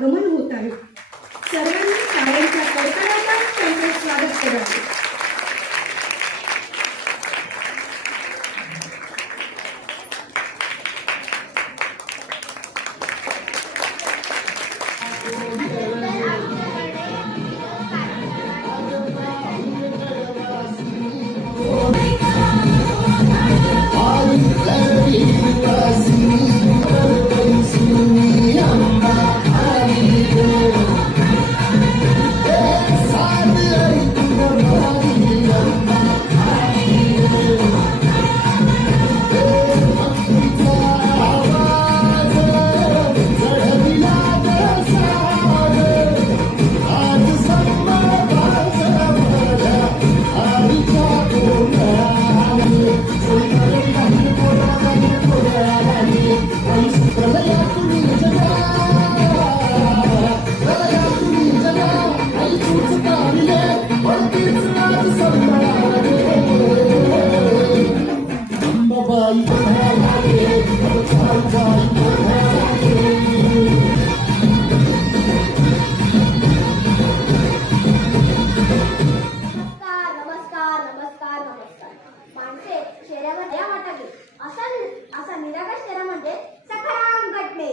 आगमन होत आहे. सर्वांनी टाळ्यांच्या कडकडाटात त्यांचे स्वागत करावे. असा निरागस चेहरा म्हणजे सखाराम गटणे.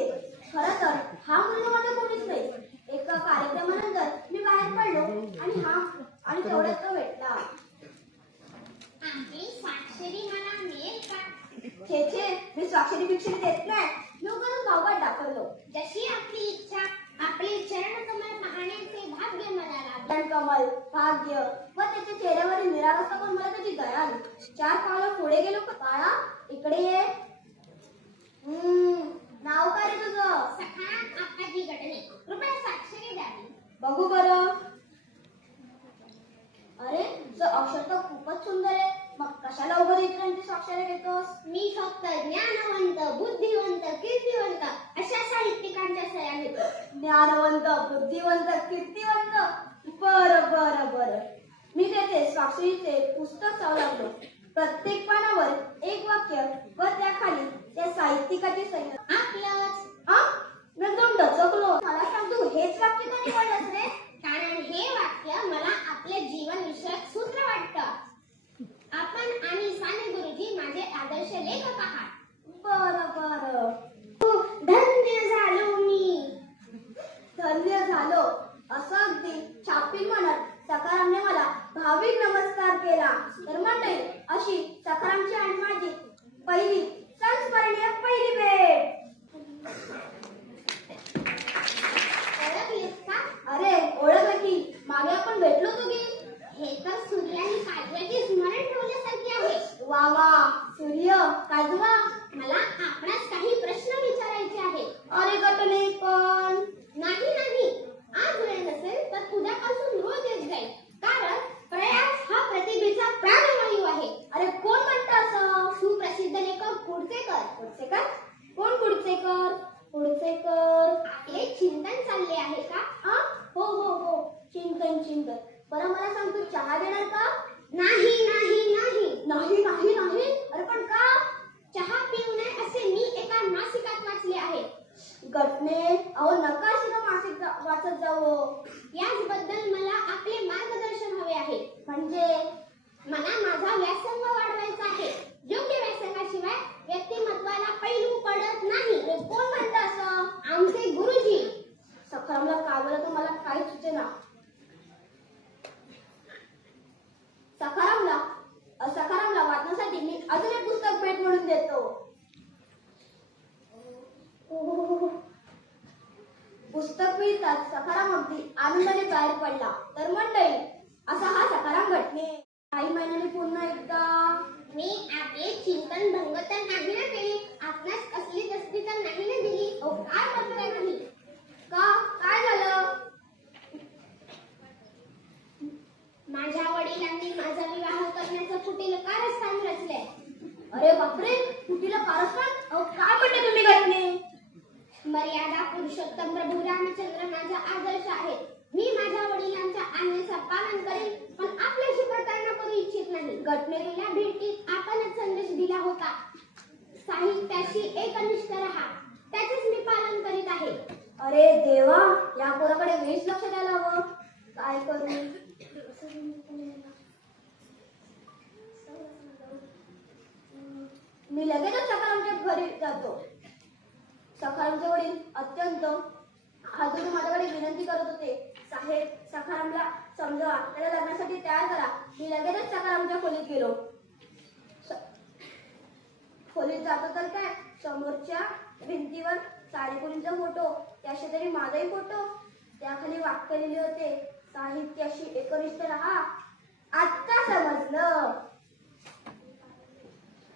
खरं तर हा मुलगा माझा कोणीच नाही. एका कार्यक्रमानंतर मी बाहेर पडलो आणि तेवढ्यात तो भेटला. आमची स्वाक्षरी मला मिळेल का? छे मी स्वाक्षरी बिक्षरी देत नाही. लोकांना गावात दाखवलो. जशी आपली इच्छा, आपले चरण कमल पाहण्याचे भाग्य मला लाभले. कमल भाग्य व त्याच्या चेहऱ्यावरील निरागसता पण मला त्याची दया आली. 4 पावलं पुढे गेलो. बाळा इकडे ये. नाव काय रे तुझं? सखाराम आप्पाजी गटणे. कृपया स्वाक्षरी द्यावी. बघू बरं. अरे तुझं अक्षर तर खूपच सुंदर आहे. मग कशाला उगाच इतरांची स्वाक्षरी घेतोस? मी फक्त ज्ञानवंत, बुद्धिवंत, कीर्तिवंत अशा साहित्यिकांच्या सह्या घेतो. ज्ञानवंत, बुद्धिवंत, कीर्तिवंत. बरं बरं बरं. मी तेथे स्वाक्षरीचे पुस्तक चालवलो. प्रत्येक पानावर एक वाक्य व त्याखाली त्या साहित्यिकाची सही. आपलंच. मी एकदम दचकलो. मला सांग तू हेच वाक्य का निवडलंस रे? कारण हे वाक्य मला आपले जीवन विषयक सूत्र वाटतं. आपण आणि साने गुरुजी माझे आदर्श लेखक आहात. बरं बरं. धन्य झालो मी. धन्य झालो असं अगदी छापील म्हणत सखारामने मला भाविक नमस्कार केला. तर मंडळी अशी सखारामची आणि माझी पहिली संस्मरणीय पहिली भेट. ओळखलीस का? अरे ओळखलं की. मागे आपण भेटलो होतो की. हे तर सूर्य आणि काजव्याचे स्मरण ठेवण्यासारखे आहे. वा वा. सूर्य काजवा. मला आपणास काही प्रश्न विचारायचे आहेत. अरे गटणे पण. नाही आज वेळ नसेल तर उद्यापासून रोज येत जाईल. कारण प्रयास हा प्रतिभेचा प्राणवायू आहे. अरे कोण म्हणतं असं? सुप्रसिद्ध लेखक कुडचेकर. कुडचेकर? कोण कुडचेकर? कुडचेकर. आपले चिंतन चालले आहे का? हो चिंतन. बरं मला सांग तू चहा देणार का? नाही. अरे पण का? चहा पिऊ नये असे मी एका मासिकात वाचले आहे. गटणे अहो नका शिका मासिक वाचत जाऊ. याचबद्दल मला आपले मार्गदर्शन हवे आहे. म्हणजे मला माझा व्यासंग वाढवायचा आहे. योग्य व्यासंगाशिवाय व्यक्तिमत्वाला पैलू पडत नाही. कोण म्हणतं असं? आमचे गुरुजी. सखारामला काय बोलत तर मला काही सुचेना. सखारामला वाचण्यासाठी मी अजून एक पुस्तक भेट म्हणून देतो. पुस्तक मिळताच सखाराम अगदी आनंदाने बाहेर पडला. तर मंडळी असा हा सखाराम घटने. काही महिन्यांनी पुन्हा एकदा. मी आपले चिंतन भंग तर नाही ना केली. आपणास कसली तसली तर नाही ना दिली. काय म्हणताय तुम्ही? का काय झालं? माझ्या वडिलांनी माझा विवाह करण्याचं कुटील कारस्थान रचले. अरे बापरे. कुटीला कारस्थान? काय म्हणते तुम्ही घटने? मर्यादा पुरुषोत्तम प्रभू रामचंद्र माझा आदर्श आहे. मी माझ्या वडिलांच्या आज्ञेचे पालन करेन, पण आपल्याशी प्रतारणा करू इच्छित नाही. घटनेच्या भेटीत आपणच संदेश दिला होता. साहित्याशी एकनिष्ठ रहा. त्याचेच मी पालन करीत आहे. अरे देवा. काय करू? मी लगेचच सखारामच्या घरी जातो. सखारामचे वडील अत्यंत हातून माझ्याकडे विनंती करत होते, साहेब सखारामला समजवा, त्याला लग्नासाठी तयार करा. मी लगेचच सखारामच्या खोलीत गेलो. खोलीत जातो तर काय, समोरच्या भिंतीवर साडेकुणीचा फोटो, त्या शेजारी माझाही फोटो, त्याखाली वाक्य लिहिले होते, साहित्याशी एकनिष्ठ राहा. आता समजलं.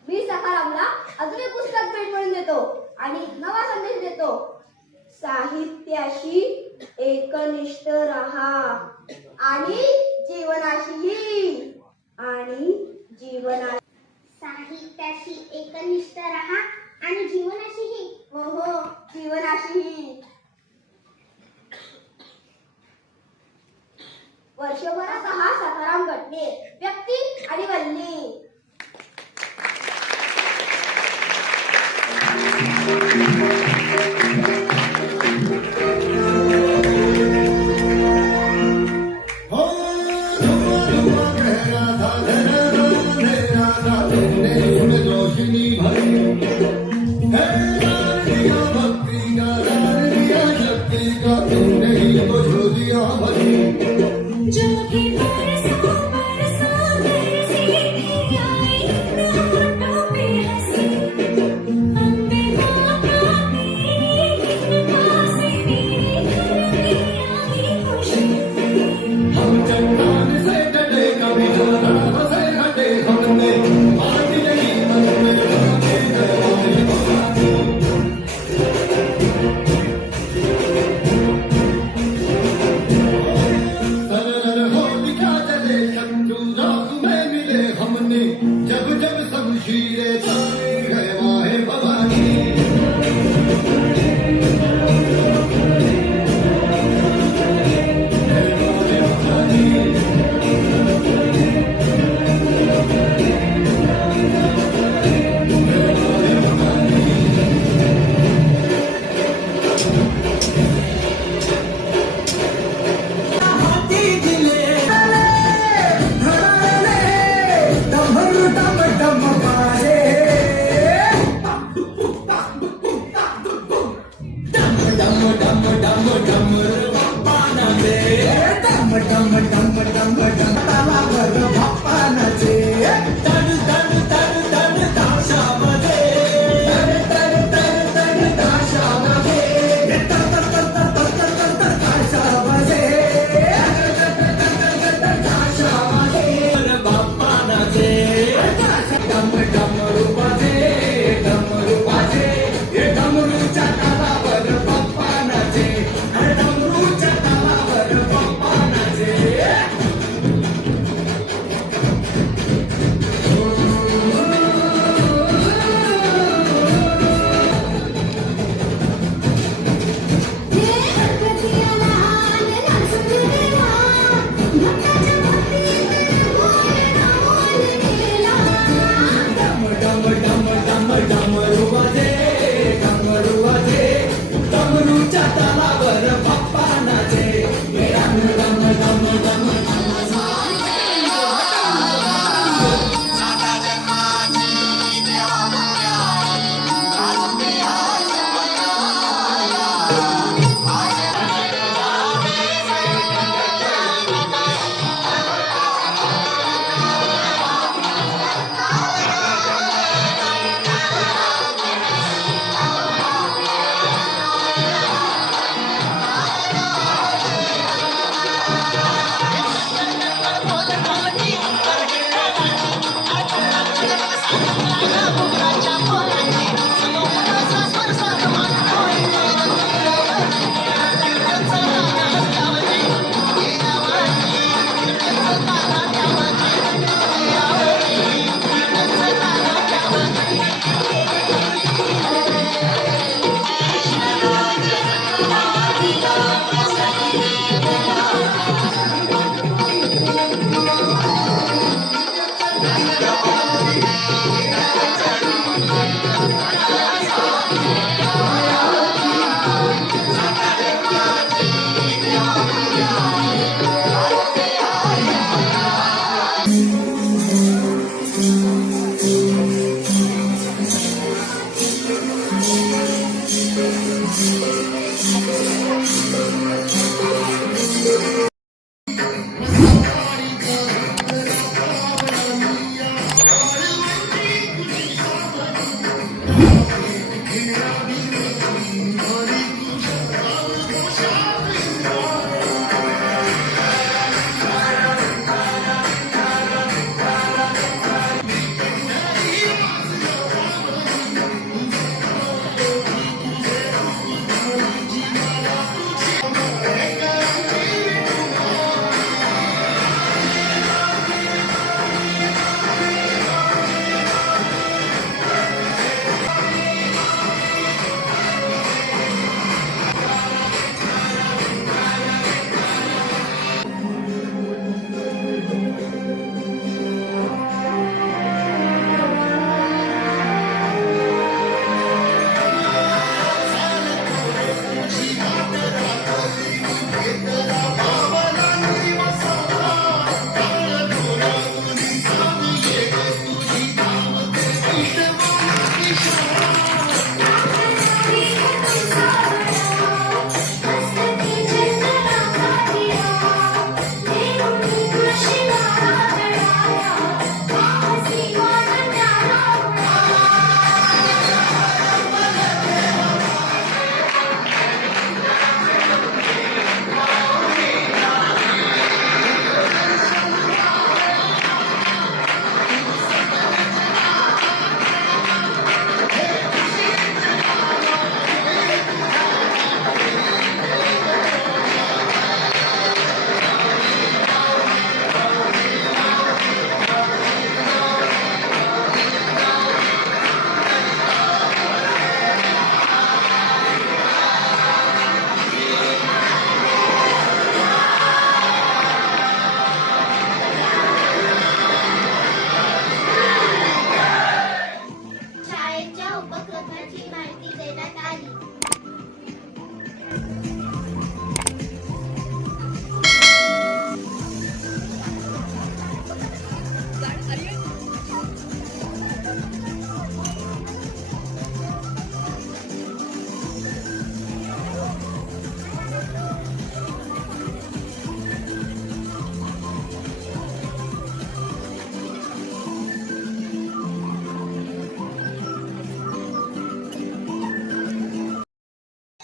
मी सखारामला अजून एक पुस्तक भेट म्हणून देतो आणि नवा संदेश देतो, साहित्याशी एकनिष्ठ राहा आणि जीवनाशीही साहित्याशी एकनिष्ठ राहा आणि जीवनाशीही. हो, जीवनाशीही. वर्षभराचा हा सखाराम घडणे, व्यक्ती आणि वल्ली.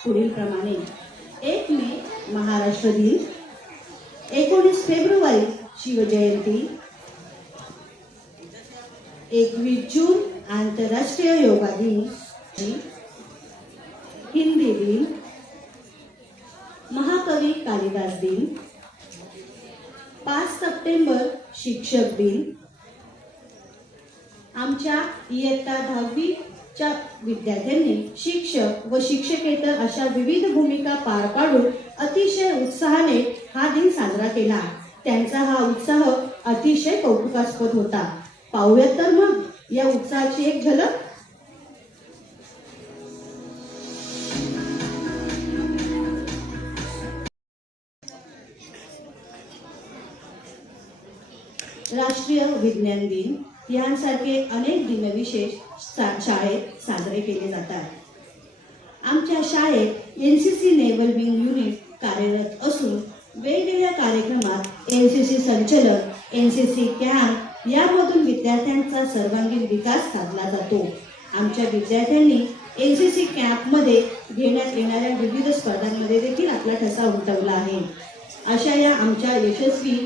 पुढील प्रमाणे: 1 मे महाराष्ट्र दिन, 19 फेब्रुवारी शिवजयंती, 21 जून आंतरराष्ट्रीय योगा दिन, हिंदी दिन, महाकवी कालिदास दिन, 5 सप्टेंबर शिक्षक दिन. आमच्या इयत्ता 10वी च्या विद्यार्थ्यांनी शिक्षक व शिक्षकेतर अशा विविध भूमिका पार पाडून अतिशय उत्साहाने हा दिन साजरा केला. त्यांचा हा उत्साह अतिशय कौतुकास्पद होता. पाहूयात तर मग या उत्साहाची एक झलक. राष्ट्रीय विज्ञान दिन यांसारखे अनेक दिनविशेष शाळेत साजरे केले जातात. आमच्या शाळेत एनसीसी नेव्हल विंग युनिट कार्यरत असून वेगवेगळ्या कार्यक्रमात एनसीसी संचलन, एनसीसी कॅम्प यामधून विद्यार्थ्यांचा सर्वांगीण विकास साधला जातो. आमच्या विद्यार्थ्यांनी एनसीसी कॅम्पमध्ये घेण्यात येणाऱ्या विविध स्पर्धांमध्ये देखील आपला ठसा उमटवला आहे. अशा या आमच्या यशस्वी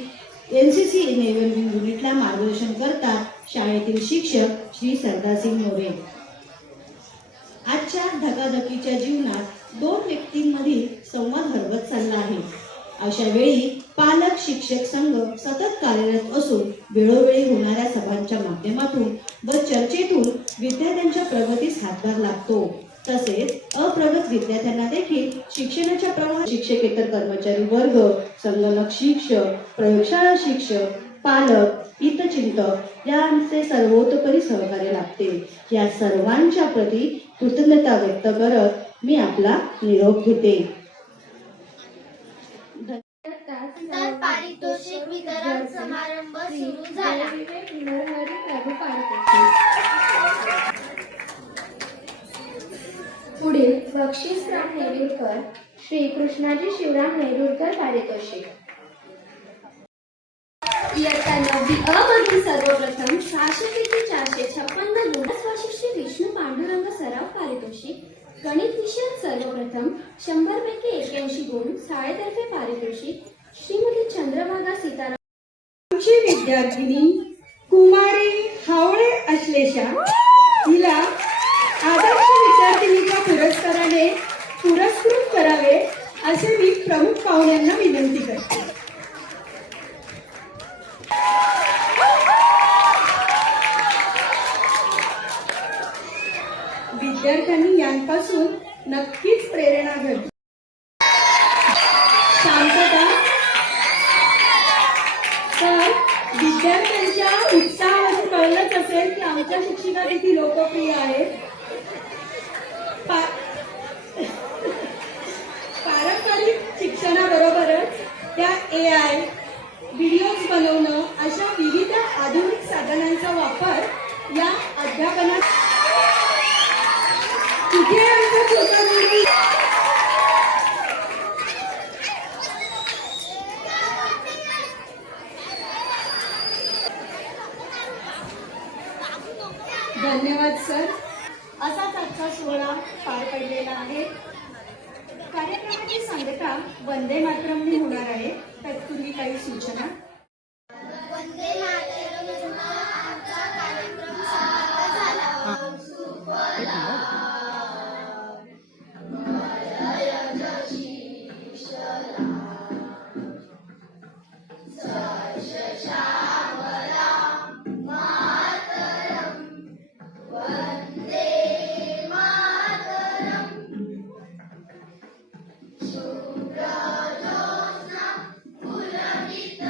एनसीसी नेव्हल विंग युनिटला मार्गदर्शन करतात शाळेतील शिक्षक श्री सरदारसिंग मोरे. आजच्या धकाधकीच्या जीवनात 2 व्यक्तींमधील संवाद हरवत चालला आहे. अशा वेळी पालक शिक्षक संघ सतत कार्यरत असून वेळोवेळी होणाऱ्या सभांच्या माध्यमातून व चर्चेतून विद्यार्थ्यांच्या प्रगतीस हातभार लागतो. तसेच अप्रगत विद्यार्थ्यांना देखील शिक्षणाच्या प्रवाहात शिक्षकेतर कर्मचारी वर्ग, संगणक शिक्षक, प्रयोगशाळा शिक्षक, पालक, हितचिंतक यांचे सर्वतोपरी सहकार्य लागते. या सर्वांच्या प्रती कृतज्ञता व्यक्त करत मी आपला निरोप घेते. तर पारितोषिक वितरण समारंभ सुरू झाला. पुढील बक्षीसराव नेरुरकर श्री कृष्णाजी शिवराम नेरुरकर पारितोषिक. इयत्ता 9वी अ मधील सर्वप्रथम 600 पैकी 456 गुण श्री विष्णू पांडुरंग सराव पारितोषिक. गणित विषयात सर्वप्रथम 100 पैकी 81 गुण शाळेतर्फे पारितोषिक श्रीमती चंद्रभागा सीताराम. आमची विद्यार्थिनी कुमारी हावळे अश्लेषा हिला आदर्श विद्यार्थिनीच्या पुरस्काराने पुरस्कृत करावे असे मी प्रमुख पाहुण्यांना विनंती करते. विद्यार्थ्यांनी यांपासून नक्कीच प्रेरणा घ्यावी. शांतता. तर विद्यार्थ्यांच्या उत्साहावरून कळलंच असेल की आमच्या शिक्षिका किती लोकप्रिय आहेत. पारंपरिक शिक्षणाबरोबरच त्या AI, व्हिडिओज बनवणं अशा विविध आधुनिक साधनांचा वापर या अध्यापनात. कुठे आमचा छोटा मुलगी. धन्यवाद सर. असाच आजचा सोहळा पार पडलेला आहे. कार्यक्रमाची सांगता वंदे मातरमने होणार आहे. तत्पूर्वी काही सूचना. वंदे मातरम आमचा कार्यक्रम समाप्त झाला. शुभ्र ज्योत्स्ना फुलवित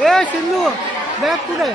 ए सिंधू बॅग कुठे